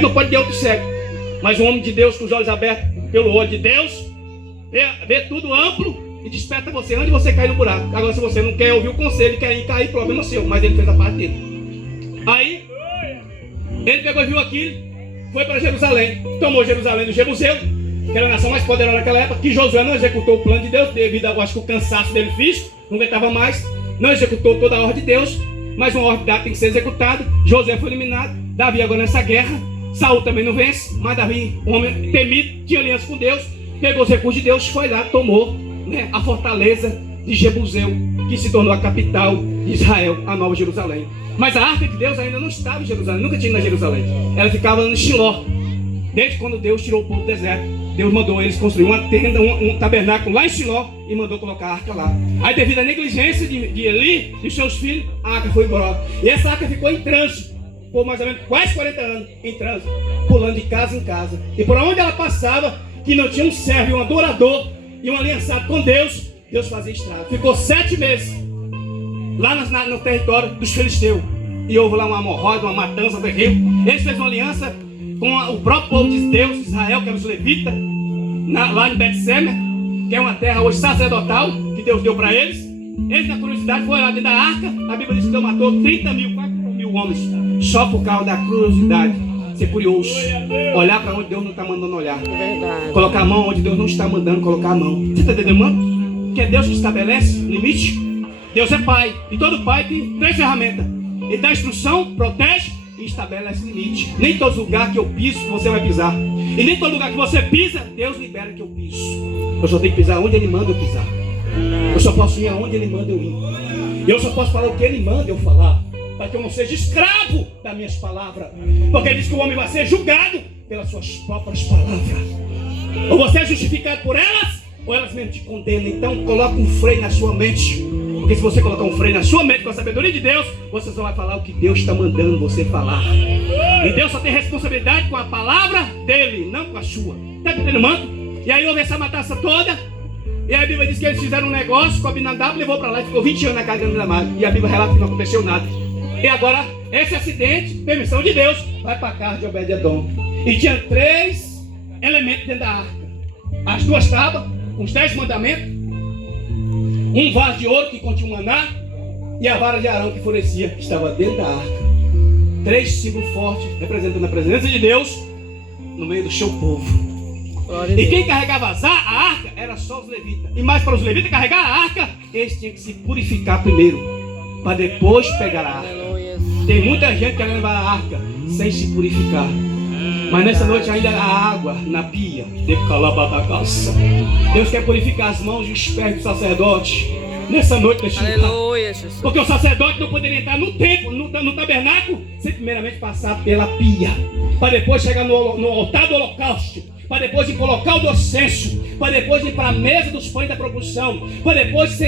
não pode ter outro cego, mas um homem de Deus com os olhos abertos pelo olho de Deus vê tudo amplo e desperta você antes de você cair no buraco. Agora, se você não quer ouvir o conselho, quer ir cair, problema seu, mas ele fez a parte dele. Aí ele pegou e viu aquilo, foi para Jerusalém, tomou Jerusalém do Jebuseu, que era a nação mais poderosa naquela época, que Josué não executou o plano de Deus devido ao, acho que o cansaço dele físico, não aguentava mais, não executou toda a ordem de Deus, mas uma ordem dada tem que ser executada. Josué foi eliminado. Davi agora nessa guerra, Saul também não vence, mas Davi, um homem temido, tinha aliança com Deus, pegou os recursos de Deus, foi lá, tomou, né, a fortaleza de Jebuseu, que se tornou a capital de Israel, a Nova Jerusalém. Mas a arca de Deus ainda não estava em Jerusalém, nunca tinha ido na Jerusalém, ela ficava no Shiló. Desde quando Deus tirou o povo do deserto, Deus mandou eles construir uma tenda, um tabernáculo lá em Shiló e mandou colocar a arca lá. Aí, devido à negligência de Eli e seus filhos, a arca foi embora. E essa arca ficou em trânsito por mais ou menos quase 40 anos, em trânsito, pulando de casa em casa. E por onde ela passava, que não tinha um servo, um adorador e um aliançado com Deus, Deus fazia estrago. Ficou 7 meses lá no território dos filisteus. E houve lá uma hemorroida, uma matança terrível. Eles fez uma aliança com o próprio povo de Deus, Israel, que eram os levitas, lá em Bet-Semer, que é uma terra hoje sacerdotal, que Deus deu para eles. Eles, na curiosidade, foram lá dentro da arca. A Bíblia diz que Deus matou 30 mil, quase 30 mil homens, só por causa da curiosidade, ser curioso, olhar para onde Deus não está mandando olhar, colocar a mão onde Deus não está mandando colocar a mão. Você está entendendo, mano? Que é Deus que estabelece limite. Deus é pai, e todo pai tem 3 ferramentas. Ele dá instrução, protege e estabelece limite. Nem todo lugar que eu piso você vai pisar, e nem todo lugar que você pisa Deus libera que eu piso. Eu só tenho que pisar onde Ele manda eu pisar. Eu só posso ir aonde Ele manda eu ir. E eu só posso falar o que Ele manda eu falar, para que eu não seja escravo das minhas palavras. Porque Ele diz que o homem vai ser julgado pelas suas próprias palavras. Ou você é justificado por elas, ou elas mesmo te condenam. Então coloca um freio na sua mente. Porque se você colocar um freio na sua mente com a sabedoria de Deus, você só vai falar o que Deus está mandando você falar. E Deus só tem responsabilidade com a palavra dele, não com a sua. Está entendendo, mano? E aí houve essa matança toda. E a Bíblia diz que eles fizeram um negócio com Abinadab, levou para lá e ficou 20 anos na casa de Abinadab. E a Bíblia relata que não aconteceu nada. E agora, esse acidente, permissão de Deus, vai para a casa de Obed-Edom. E tinha 3 elementos dentro da arca: as 2 tábuas, com os 10 mandamentos, um vaso de ouro que continha um maná, e a vara de Arão que florescia, que estava dentro da arca. 3 símbolos fortes, representando a presença de Deus no meio do seu povo. E quem carregava a arca era só os levitas. E mais para os levitas carregar a arca, eles tinham que se purificar primeiro, para depois pegar a arca. Tem muita gente que quer levar a arca sem se purificar. Mas nessa noite ainda há água na pia. Deus quer purificar as mãos e os pés do sacerdote nessa noite deste lugar. Porque o sacerdote não poderia entrar no templo, no tabernáculo, sem primeiramente passar pela pia, para depois chegar no altar do holocausto, para depois ir colocar o do censo, para depois ir para a mesa dos pães da proposição, para depois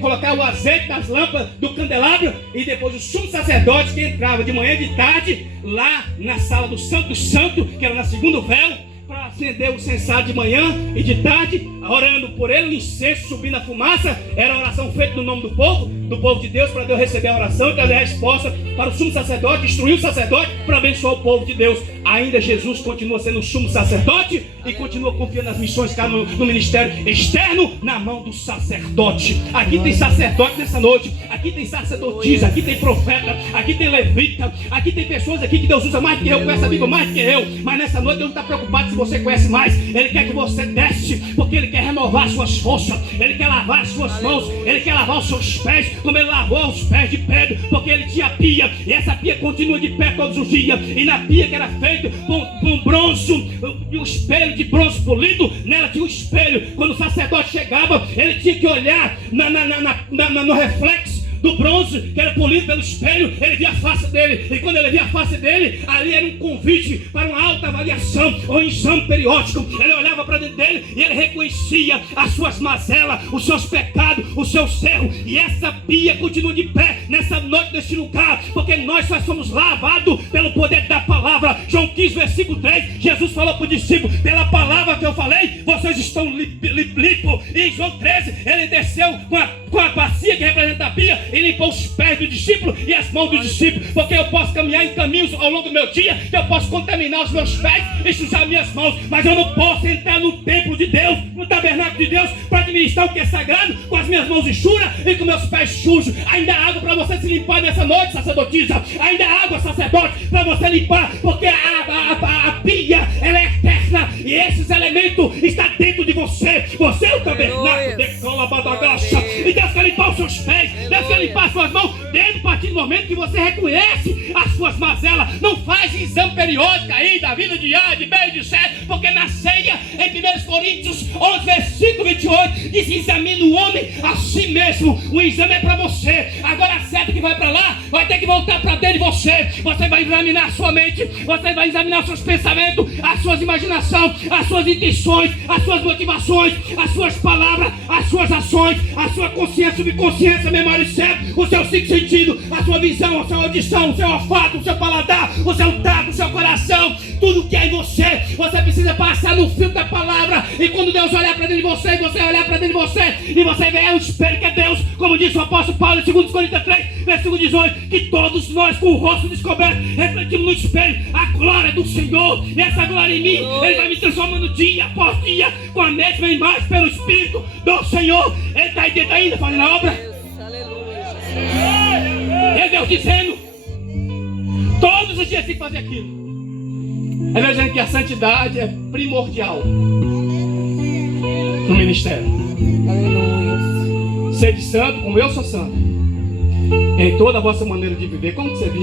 colocar o azeite nas lâmpadas do candelabro, e depois o sumo sacerdote que entrava de manhã e de tarde lá na sala do Santo do Santo, que era na segunda véu, para acender o censário de manhã e de tarde, orando por ele, o incenso subindo a fumaça. Era a oração feita no nome do povo de Deus, para Deus receber a oração e trazer a resposta para o sumo sacerdote, instruir o sacerdote para abençoar o povo de Deus. Ainda Jesus continua sendo o sumo sacerdote e continua confiando nas missões que está no ministério externo na mão do sacerdote. Aqui tem sacerdote nessa noite, aqui tem sacerdotisa, aqui tem profeta, aqui tem levita, aqui tem pessoas aqui que Deus usa mais do que eu, conhece a Bíblia mais do que eu. Mas nessa noite Deus não está preocupado se você conhece mais. Ele quer que você desce, porque Ele quer renovar as suas forças, Ele quer lavar as suas mãos, Ele quer lavar os seus pés, como Ele lavou os pés de Pedro, porque Ele tinha pia, e essa pia continua de pé todos os dias. E na pia que era feito com bronze, e um espelho de bronze polido, nela tinha um espelho. Quando o sacerdote chegava, ele tinha que olhar no reflexo do bronze, que era polido pelo espelho. Ele via a face dele, e quando ele via a face dele, ali era um convite para uma alta avaliação, ou um exame periódico. Ele olhava para dentro dele e ele reconhecia as suas mazelas, os seus pecados, os seus erros. E essa pia continua de pé nessa noite, nesse lugar, porque nós só somos lavados pelo poder da palavra. João 15, versículo 3, Jesus falou para o discípulo: pela palavra que eu falei, vocês estão limpos. E em João 13, ele desceu com a bacia que representa a pia, dia e limpou os pés do discípulo e as mãos do discípulo, porque eu posso caminhar em caminhos ao longo do meu dia, eu posso contaminar os meus pés e sujar minhas mãos, mas eu não posso entrar no templo de Deus, no tabernáculo de Deus, para administrar o que é sagrado, com as minhas mãos enxuras e com meus pés sujos. Ainda há água para você se limpar nessa noite, sacerdotisa. Ainda há água, sacerdote, para você limpar, porque a pia, ela é eterna, e esses elementos estão dentro de você. Você é o tabernáculo, decola, badagacha, e Deus quer limpar os seus pés, Deus quer limpar as suas mãos, desde a partir do momento que você reconhece as suas mazelas. Não faz exame periódico aí da vida de A, de B, de C, porque na ceia, em 1 Coríntios 11, versículo 28, diz: examine o homem a si mesmo. O exame é para você. Agora a seta que vai para lá vai ter que voltar para dentro de você. Você vai examinar a sua mente, você vai examinar os seus pensamentos, as suas imaginações, as suas intenções, as suas motivações, as suas palavras, as suas ações, a sua consciência, subconsciência, memória e cérebro, o seu cinco sentido, a sua visão, a sua audição, o seu olfato, o seu paladar, o seu tato, o seu coração, tudo que é em você. Você precisa passar no filtro da palavra, e quando Deus olhar para dentro de você, e você olhar para dentro de você, e você vê o espelho que é Deus, como disse o apóstolo Paulo em 2 Coríntios 3, versículo 18, que todos nós com o rosto descoberto refletimos no espelho a glória do Senhor, e essa glória em mim, Ele vai me transformando dia após dia com a mesma imagem pelo Espírito do Senhor. Ele está aí dentro ainda fazendo a obra. É Deus dizendo, todos os dias tem que fazer aquilo. É Deus dizendo que a santidade é primordial no ministério. Sede santo como eu sou santo, em toda a vossa maneira de viver. Como você vive?